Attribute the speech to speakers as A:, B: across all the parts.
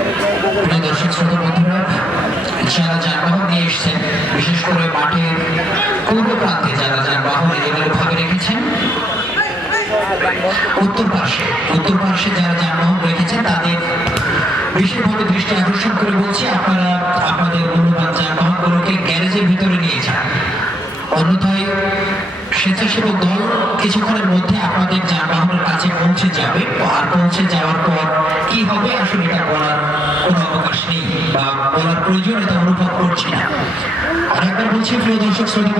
A: প্রিয় যারা যানবাহন নিয়ে এসছেন, বিশেষ করে মাঠের পূর্ব প্রান্তে যারা যানবাহন এলোমেলো ভাবে রেখেছেন, উত্তর পার্শ্বে উত্তর পার্শ্বে যারা যানবাহন রেখেছেন, তাদের বিশেষভাবে দৃষ্টি আকর্ষণ করে বলছি, আপনারা আপনাদের মূল্যবান যানবাহনগুলোকে গ্যারেজের ভিতরে নিয়ে যান। অন্যথায় স্বেচ্ছাসেবক দল কিছুক্ষণের মধ্যে আপনাদের যানবাহনের কাছে পৌঁছে যাবে। আর পৌঁছে যাওয়ার পর কি হবে? আসলে এটা বলার কোনো অবকাশ নেই বা বলার প্রয়োজনীয়তা অনুভব করছি না। আরেকবার বলছি, প্রিয় দর্শক, শ্রোতা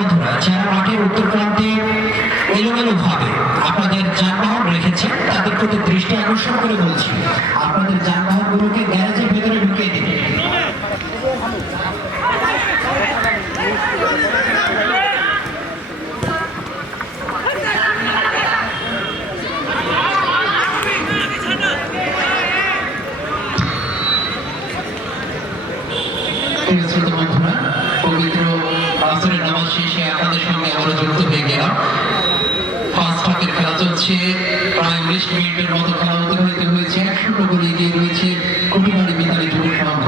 A: যারা মাঠের উত্তর প্রান্তে এলোমেলো আপনাদের যানবাহন রেখেছেন, তাদের প্রতি দৃষ্টি আকর্ষণ করে বলছি, আপনাদের যানবাহনগুলোকে গ্যারেজের ভেতরে ঢুকিয়ে দিন প্রিয় শ্রোতা বন্ধুরা পবিত্র আসরের নামাজ শেষে আপনাদের সঙ্গে আমরা যুক্ত হয়ে গেলাম ফার্স্ট চলছে প্রায় উনিশ মিনিটের মতো খেলা অতিবাহিত হয়েছে। এক শূন্য গোলে এগিয়ে রয়েছে কুটিবাড়ি বিদ্যালয় যুব সংঘ।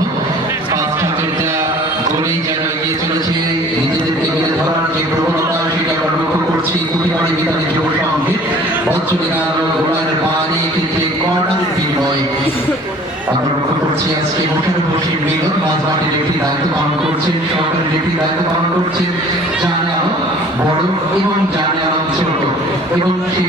A: যেন এগিয়ে চলেছে নিজেদেরকে মেরে ধরার যে প্রবণতা, সেটা লক্ষ্য করছি কুটিবাড়ি বিদ্যালয় যুব সংঘে। বজ্রবিরা গোলার বাড়ি, কিন্তু কর্নারের বিনয়। আমরা লক্ষ্য করছি আজকে মোশারফ হোসেন বেগম মাঝমাঠের একটি দায়িত্ব পালন করছেন সরকারের একটি দায়িত্ব পালন বড় এবং জানে আলম ছোট। এবং সেই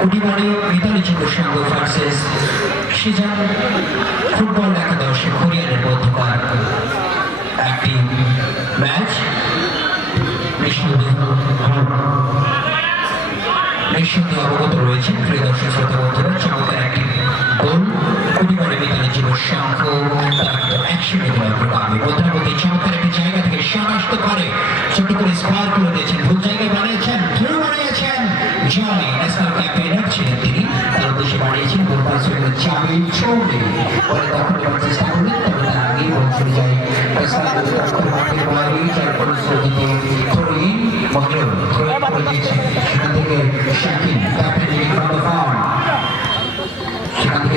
A: কুটিবাড়ি বিদ্যালয় যুব সংঘ সে যেন ফুটবল একাদশ কোরিয়ানের মধ্যকার একটি ম্যাচ নিঃসন্দেহ নিঃসন্দেহে অবগত রয়েছে প্রিয় দর্শক, শ্রোতা বন্ধুরা, চমৎকার একটি গোল। বিদ্যালয় যুব সংঘ তারা কিন্তু একসঙ্গে দেওয়ার প্রোগ্রামে মধ্যরাপতি চমৎকার একটি জায়গা থেকে আসতে পারে। ছোট্ট করে স্কোয়ার করে দিয়েছেন, ভুল জায়গায় বানিয়েছেন ধরে বানিয়েছেন। জয় ন্যাশনাল ক্যাম্পেইনার ছিলেন তিনি, তার উদ্দেশ্যে বানিয়েছেন গোল পাস হয়ে গেল চাবি চৌবে পরে তখন এবার চেষ্টা করলেন, তবে তার আগেই বল চলে যায়। ন্যাশনাল করে মাঠের বাইরে যার ফলশ্রুতিতে থ্রোইন মহিলা থ্রোইন করে দিয়েছেন সেখান থেকে Shakil captain from the foul সেখান থেকে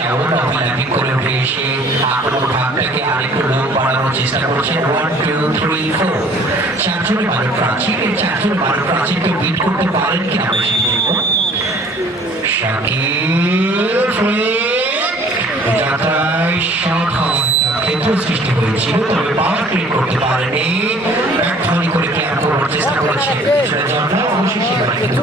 A: শাওন ওভারল্যাপিং করে উঠে এসে আরেকটু লোক বাড়ানোর চেষ্টা করছে ওয়ান টু থ্রি ফোর চারজনের মানব প্রাচীর এই চারজনের মানব প্রাচীরকে বিট করতে পারেন কিনা আমরা সেটি দেখব সৃষ্টি হয়েছিল তবে পাওয়ার ক্রিয়েট করতে পারেনি ব্যাটফলি করে ক্লিয়ার করার চেষ্টা করেছে সেটার জন্য অবশেষে এবার কিন্তু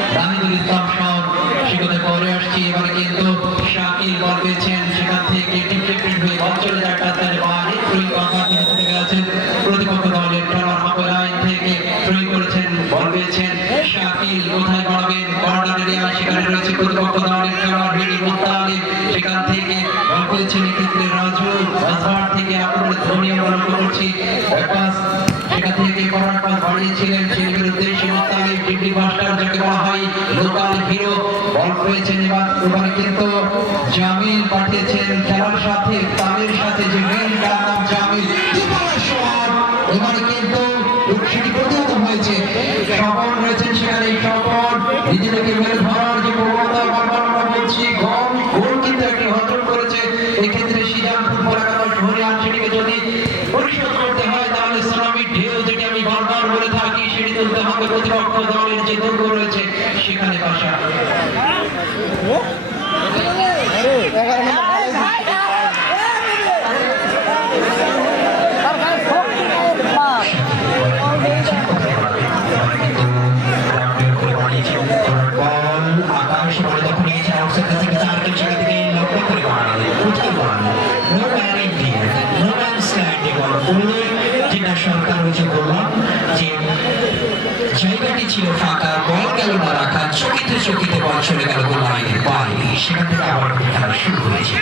A: এবারে কিন্তু শাকিল বল পেয়েছেন সেখান থেকে ডিফ্লেক্টেড হয়ে বল চলে যায় কাতার বাইরে থ্রোয়িং কর্নার থেকে ফুটে গেছেন প্রতিপক্ষ দলের খেলোয়াড় হাফে লাইন থেকে থ্রোয়িং করেছেন বল পেয়েছেন শাকিল কোথায় বাড়াবেন কর্নার এরিয়া সেখানে রয়েছে প্রতিপক্ষ দলের খেলোয়াড় হেডি মুত্তালিব সেখান থেকে বল পেয়েছেন এক্ষেত্রে রাজু বাসবার থেকে আক্রমণে ধোনি আমরা লক্ষ্য করছি পাস সেখান থেকে করার পাস বাড়িয়েছিলেন সেটির উদ্দেশ্যে মুত্তালিব ডিগ্রি মাস্টার যাকে বলা হয় লোকাল হিরো বল পেয়েছেন এবার এবারে কিন্তু জামিল পাঠিয়েছেন খেলার সাথে তাদের সাথে যে মেন তার হয়েছে বললাম যে জায়গাটি ছিল ফাঁকা বল গেল না রাখা, চকিতে চকিতে বল চলে গেল গোল লাইনের বাইরে সেখান থেকে আবার খেলা শুরু হয়েছে।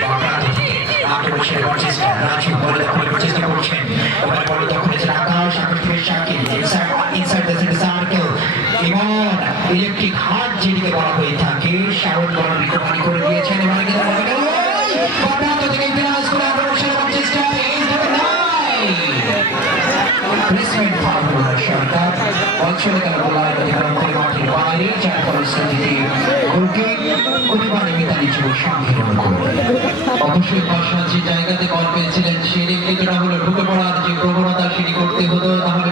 A: ইলেকট্রিক হার্ট গেল গোলায় যে জায়গাতে বল পেয়েছিলেন সেটি ঢুকে পড়ার যে প্রবণতা সেটি করতে হতো তাহলে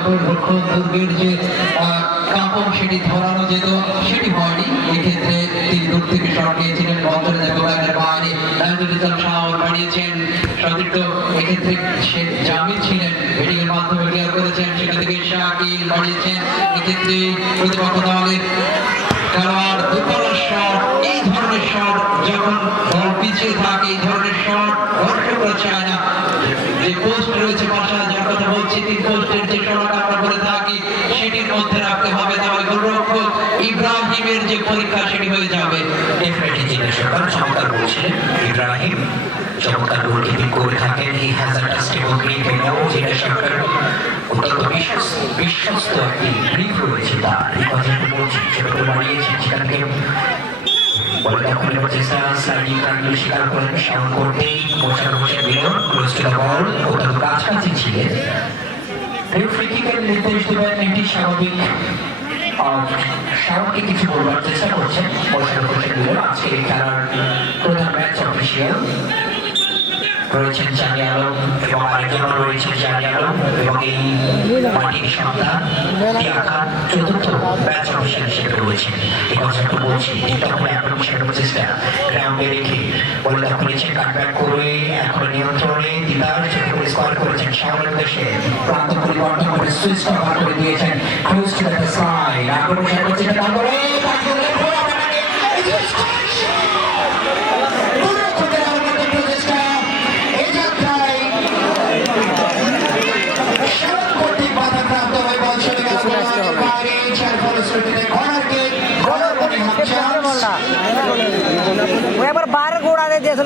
A: সেটি ধরানো যেত সেটি হয়নি এক্ষেত্রে তিনি দূর থেকে শট নিয়েছিলেন বল চলে যায় গোলায় বাইরে নাজমুল ইসলাম শাহ বাড়িয়েছেন সতীর্থ এক্ষেত্রে সে জামিন ছিলেন মেডিকেল মাধ্যমে ক্লিয়ার করেছেন সেখান থেকে শাকিল বাড়িয়েছেন প্রতিপক্ষ দলের খেলোয়াড় দুর্বল শট, এই ধরনের শট যখন দল পিছিয়ে থাকে, এই ধরনের শট দর্শকরা চায় না যে পোস্ট রয়েছে পাশা যার কথা বলছি, তিন পোস্টের যে শট আমরা করে থাকি, সেটির মধ্যে রাখতে হবে তাহলে গোলরক্ষক। ইব্রাহিমের যে পরীক্ষা, সেটি হয়ে যাবে। ডেফিনেটলি জিনিস সরকার চমৎকার বলছিলেন ইব্রাহিম। চমৎকার গোলকিপিং করে থাকেন। হি হ্যাজ আ টাস্টেবল গ্রিপ যেটা সরকার অত্যন্ত বিশ্বস্ত একটি গ্রিপ রয়েছে তার এই কথা একটু বলছি ছোট করে বানিয়েছেন সেখান ছিলেন ফ্রি কিকের নির্দেশ এটি স্বাভাবিক চেষ্টা করছেন বসার বসে প্রধান অফিসিয়াল রয়েছেন জানি আলম এবং আরেকজন রয়েছেন জানি আলম এবং এই মাটির সন্তান চতুর্থ ম্যাচ অফিসিয়াল হিসেবে রয়েছেন এই কথা একটু বলছি তখন এখন সেটা চেষ্টা গ্রাউন্ডে রেখে বলে দখলেছেন কাটব্যাক করে এখন নিয়ন্ত্রণে, দিদার সেটা করে স্কোয়ার করেছেন সামনের দেশে প্রান্ত পরিবর্তন করে সুইচ কভার করে দিয়েছেন ক্লোজ টু দ্য সাইড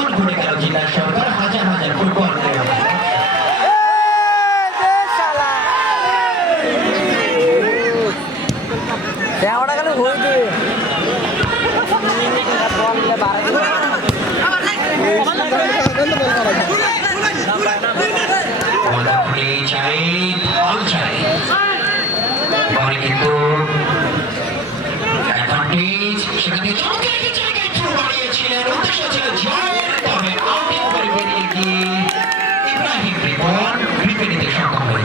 A: যখন ধরে গেল জেলা সরকার হাজার হাজার ফুটবল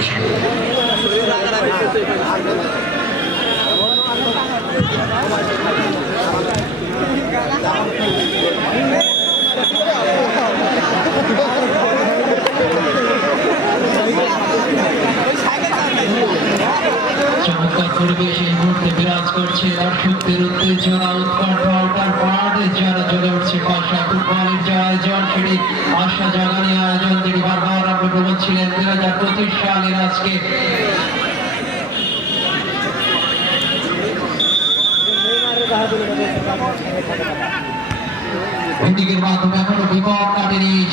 A: সক্ষম হয়েছে
B: পরিবেশ মুহূর্তে বিরাজ করছে দর্শকদের উত্তেজনা, উৎকণ্ঠা ওটার পাড়ে যারা জ্বলে উঠছে পাশা ফুটবলের যে আয়োজন, সেটি আশা জাগানি আয়োজন যেটি বারবার আমরা বলছিলেন, দুই হাজার পঁচিশ সালের আজকে।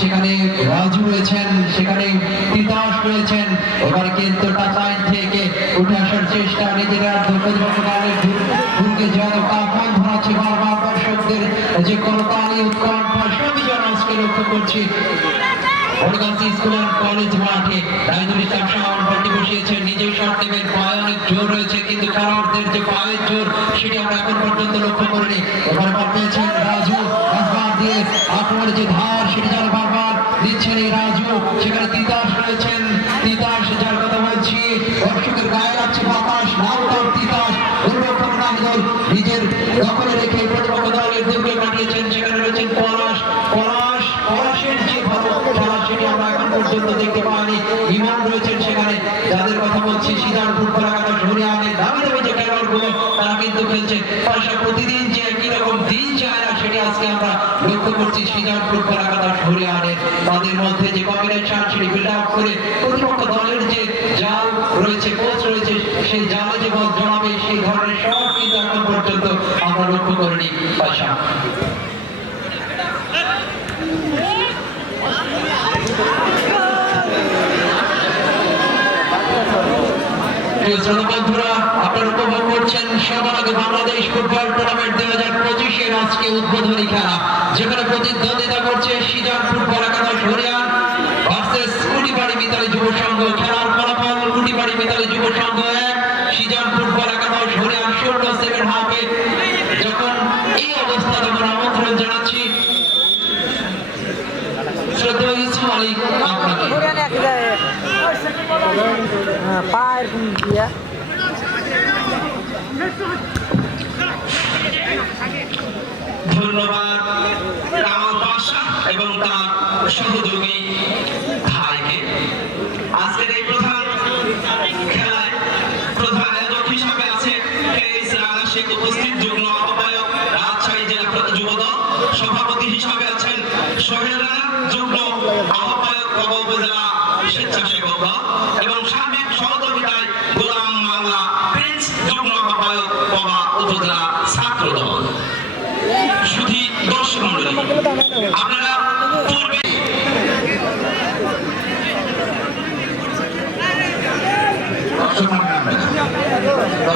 B: সেখানে রাজু রয়েছেন, সেখানে তিতাস রয়েছেন, এবার টাচাইন থেকে উঠে চেষ্টা, নিজেরা দলের ভুলকে যেন কাফন ধরাচ্ছে বারবার দর্শকদের যে করতালি, উৎকণ্ঠা, সবই যেন আজকে লক্ষ্য করছি। বড়গাছি স্কুল অ্যান্ড কলেজ মাঠে ইসলাম শাহন বলটি বসিয়েছেন নিজেই জোর রয়েছে, কিন্তু খেলোয়াড়দের যে পায়ের জোর, সেটি আমরা এখন পর্যন্ত লক্ষ্য করিনি এবারে বল পেয়েছেন রাজু বারবার দিয়ে আক্রমণের যে ধার সেটি যেন বারবার দিচ্ছেন এই রাজু সেখানে তিতাস রয়েছেন তিতাস যার কথা বলছি দর্শকের গায়ে লাগছে বাতাস নাম তার তিতাস দুর্লক্ষণ নাহিদল নিজের দখলে রেখে প্রতিপক্ষ দলের দুর্গে কাটিয়েছেন সেখানে রয়েছেন পলাশ পলাশ পলাশের যে ভালো খেলা সেটি আমরা এখন পর্যন্ত দেখতে পাইনি ইমান রয়েছেন সেখানে যাদের কথা বলছি সিদ্ধার ফুটবল একাদশ হরিয়া আমের দামি দামি যে খেলোয়াড়গুলো তারা কিন্তু খেলছে পয়সা প্রতিদিন যে একই রকম দিন চায় না সেটি আজকে আমরা লক্ষ্য করছি একাদশ হরিয়া আমের তাদের মধ্যে যে কম্বিনেশন সেটি বিল্ড আপ করে প্রতিপক্ষ দলের যে জাল রয়েছে কোচ রয়েছে, সেই জালে যে বল জমাবে, সেই ধরনের শট কিন্তু এখন পর্যন্ত আমরা লক্ষ্য করিনি পয়সা প্রিয় শ্রোতা বন্ধুরা করছেন বাংলাদেশ ফুটবল টুর্নামেন্ট দুই হাজার পঁচিশের আজকে উদ্বোধনী খেলা যেখানে প্রতিদ্বন্দ্বিতা করছে সিজন ফুটবল একাদশ হরিয়ান ভার্সেস কুটিবাড়ি মিতালি যুব সংঘ। খেলার ফলাফল কুটিবাড়ি মিতালি যুব সংঘ এক সিজন ফুটবল একাদশ হরিয়ান শূন্য সেকেন্ড হাফে যখন এই অবস্থা তখন আমন্ত্রণ জানাচ্ছি।
C: হ্যাঁ, পা এরকম দিয়া।
A: আজকের এই প্রধান খেলায় প্রধান আয়োজক হিসাবে আছে শেখ উপস্থিত যুগ্ম রাজশাহী জেলা যুবদল সভাপতি হিসাবে আছেন সোহেল রানা, যুগ্ম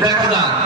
B: década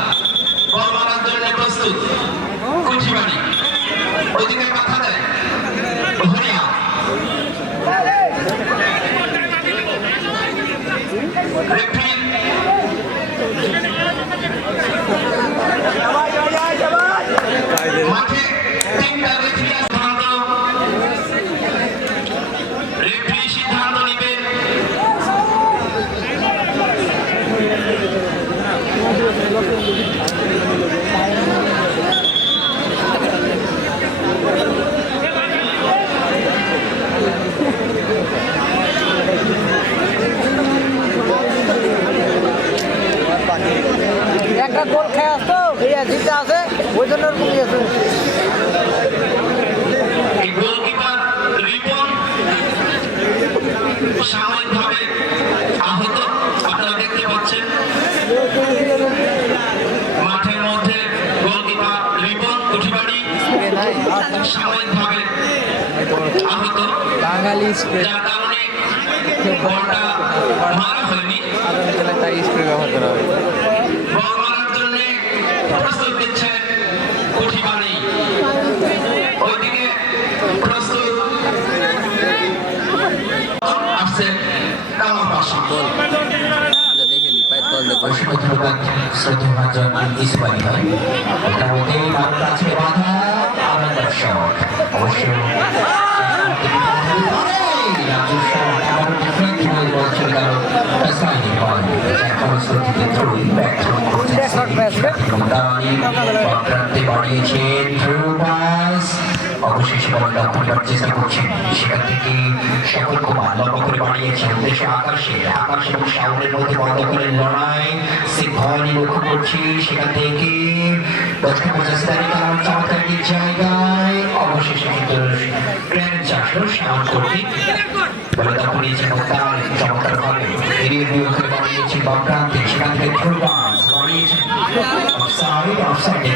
B: বলটা মারা হয়নি।
D: তাই স্প্রে ব্যবহার করা হয়।
B: বল মারার জন্য প্রস্তুত দিচ্ছেন কুঠিবাড়ি। ওইদিকে প্রস্তুত। আসছে কামাল পাশা
D: দেখে নি পায়ের তল দেখো
A: অসংখ্য ধন্যবাদ শ্রদ্ধাভাজন ইসমাইল ভাই এটার মধ্যে ভারত আবার দর্শক অবশেষে বলটা চেষ্টা সেখান থেকে সকল কুমার লম্বা করে বাড়িয়েছেন উদ্দেশ্যে আকাশে, আকাশ এবং সাগরের মধ্যে বন্ধ করে লড়াই। সে ভয় লক্ষ্য করছি। সেখান থেকে দশটা পঞ্চাশ তারিখ আমার চমৎকার একটি জায়গায় অবশেষে কিন্তু ট্রেন চাষলো সামন করতে বলে তখন এই চমৎকার চমৎকার ভাবে। এড়িয়ে বাড়িয়েছে বামপ্রান্তে। সেখান থেকে ফুলবাস বাড়িয়েছেন অফসাইড অফসাইডে